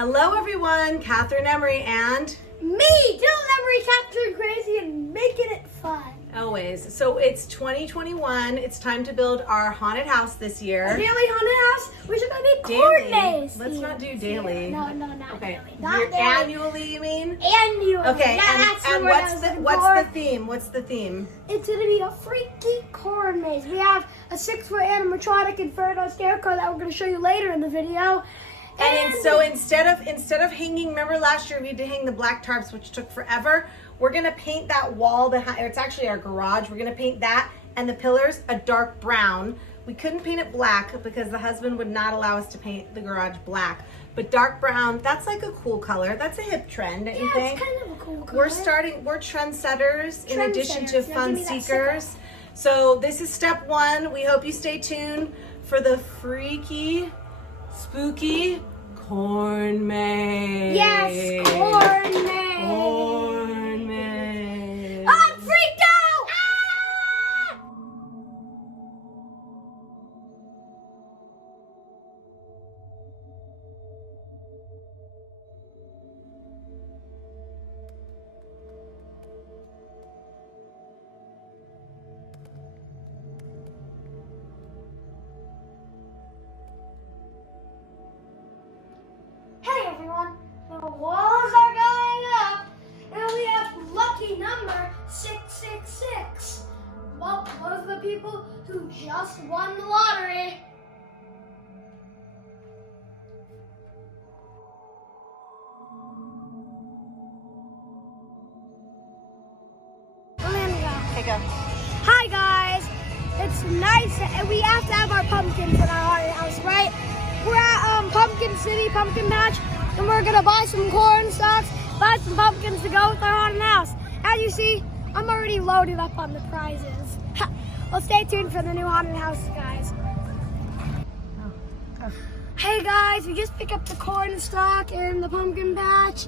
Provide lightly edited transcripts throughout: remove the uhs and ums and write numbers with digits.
Hello everyone, Kathryn, Emery, and me, Dylan, Emery, Kathryn, Crazy, and making it fun. Always. So it's 2021. It's time to build our haunted house this year. A daily haunted house. We're just gonna be corn maze. Let's not do daily. No, not okay. daily. Not daily. Annually, you mean? Annually. Okay. Yeah, and what's the theme? What's the theme? It's gonna be a freaky corn maze. We have a 6-foot animatronic Inferno scarecrow that we're gonna show you later in the video. And so instead of hanging, remember last year we had to hang the black tarps, which took forever. We're gonna paint that wall behind. It's actually our garage. We're gonna paint that and the pillars a dark brown. We couldn't paint it black because the husband would not allow us to paint the garage black. But dark brown, that's like a cool color. That's a hip trend, don't you think? Yeah, it's kind of a cool color. We're trendsetters in addition to fun seekers. So this is step one. We hope you stay tuned for the freaky, spooky corn maze. Yes, corn maze. Corn maze. I'm freaked out! Ah! Hey everyone, the walls are going up, and we have lucky number 666. Well, those are the people who just won the lottery. Okay, go. Hi guys, it's nice, and we have to have our pumpkins in our haunted house, right? We're at Pumpkin City Pumpkin Patch, and we're gonna buy some corn stalks, buy some pumpkins to go with our haunted house. As you see, I'm already loaded up on the prizes. Well, stay tuned for the new haunted house, guys. Hey guys, we just picked up the corn stalk in the pumpkin patch,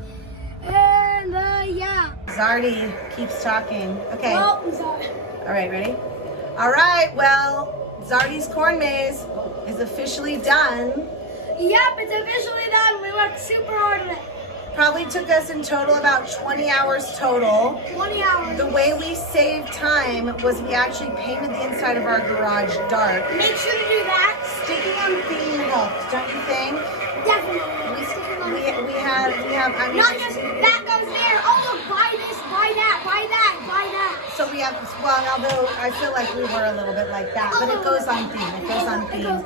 and yeah. Zardy keeps talking. Okay. Well, I'm sorry. All right, ready? All right, well, Zardy's corn maze is officially done. Yep, it's officially done. We worked super hard on it. Probably took us in total about 20 hours total. 20 hours. The way we saved time was we actually painted the inside of our garage dark. Make sure to do that. Sticking on theme helped, don't you think? Definitely. Sticking on We have, I mean, not just that goes there. Oh, look, buy this, buy that, buy that, buy that. so we have, well, although I feel like we were a little bit like that, but it goes on theme, it goes on theme.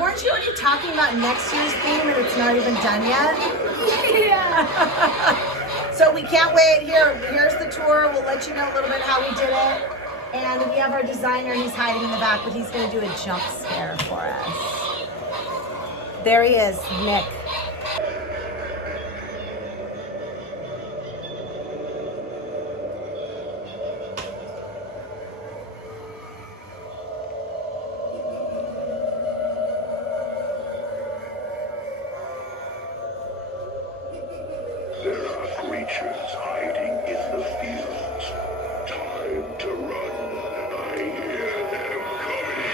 Weren't you already talking about next year's theme and it's not even done yet? Yeah. So we can't wait. Here's the tour. We'll let you know a little bit how we did it. And we have our designer, he's hiding in the back, but he's gonna do a jump scare for us. There he is, Nick. There are creatures hiding in the fields. Time to run. I hear them coming.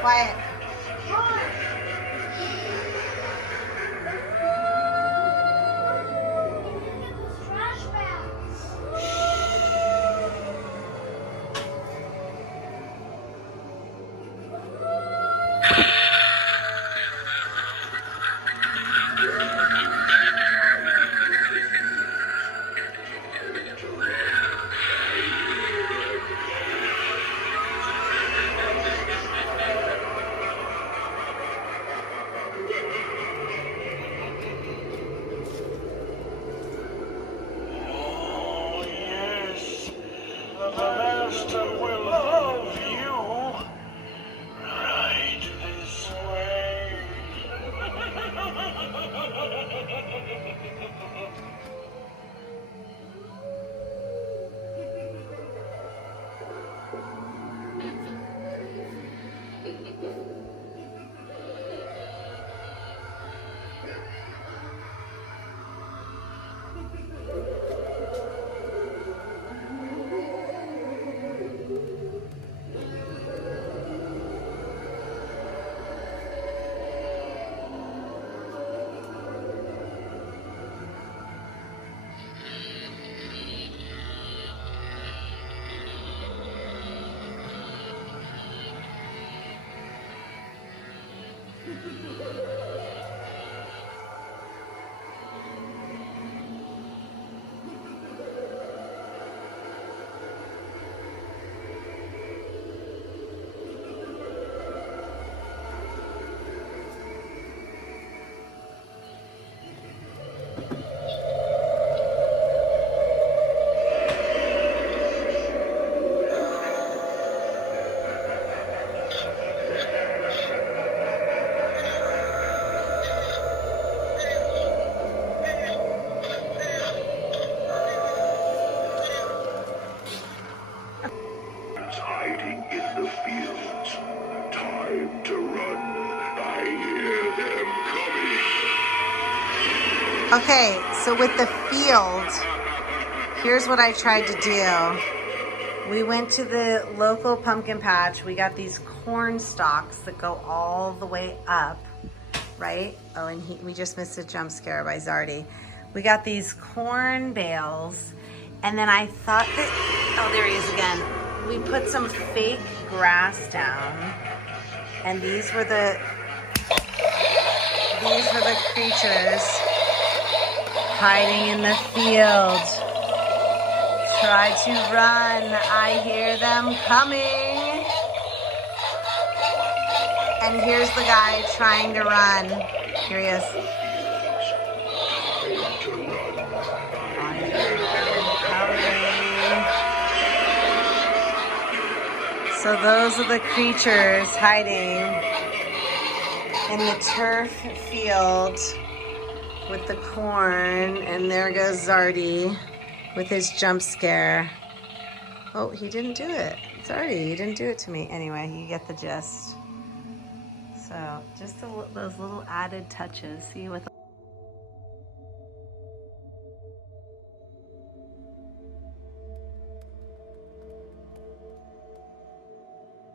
Quiet. Quiet. Trash bags. Oh, yes. The master will love you. Right this way. Hiding in the fields. Time to run. I hear them coming. Okay, so with the field, here's what I tried to do. We went to the local pumpkin patch. We got these corn stalks that go all the way up, right? Oh, and we just missed a jump scare by Zardy. We got these corn bales, and then I thought that, oh, there he is again. We put some fake grass down, and these were the creatures hiding in the field. Try to run. I hear them coming. And here's the guy trying to run. Here he is. I hear them coming. So those are the creatures hiding in the turf field with the corn. And there goes Zardy with his jump scare. Oh, he didn't do it. Sorry, he didn't do it to me. Anyway, you get the gist. So just those little added touches. See, with